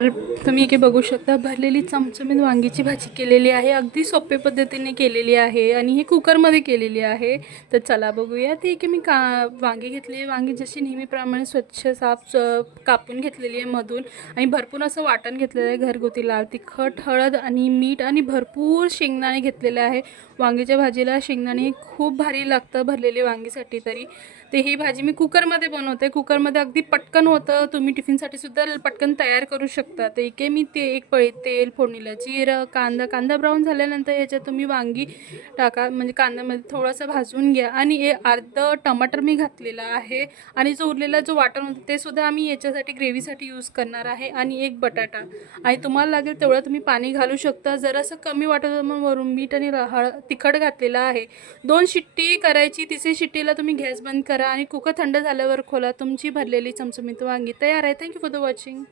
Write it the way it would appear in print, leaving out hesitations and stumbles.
तर तुम्ही इथे बघू शकता भरलेली चमचमीत वांगीची भाजी केलेली आहे. अगदी सोप्या पद्धतीने केलेली आहे आणि ही कुकरमध्ये केलेली आहे. तर चला बघूया. ते की मी वांगी घेतली. वांगी जशी नेहमीप्रमाणे स्वच्छ साफ कापून घेतलेली आहे मधून आणि भरपूर असं वाटण घेतलेलं आहे घरगुती लाल तिखट, हळद आणि मीठ आणि भरपूर शेंगदाणे घेतलेले आहे. वांगीच्या भाजीला शेंगदाणे खूप भारी लागतं भरलेली वांगीसाठी तरी. ते ही भाजी मी कुकरमध्ये बनवते. कुकरमध्ये अगदी पटकन होतं. तुम्ही टिफिनसाठी सुद्धा पटकन तयार करू शकता. तर इथे मी एक पळी तेल फोडणीला जिरं, कांदा ब्राऊन झाल्यानंतर याच्यात तुम्ही वांगी टाका. म्हणजे कांद्यामध्ये थोडंसं भाजून घ्या आणि अर्धं टमाटर मी घातलेला आहे आणि जो उरलेला जो वाटण होतं ते सुद्धा आम्ही याच्यासाठी ग्रेव्हीसाठी यूज करणार आहे आणि एक बटाटा आणि तुम्हाला लागेल तेवढं तुम्ही पाणी घालू शकता. जरासं कमी वाटत मग वरून मीठ आणि तिखट घातलेलं आहे. 2 शिट्टी करायची. तिसरी शिट्टीला तुम्ही गॅस बंद करा आणि कुकर थंड झाल्यावर खोला. तुमची भरलेली चमचमीत वांगी तयार आहे. Thank you for the watching.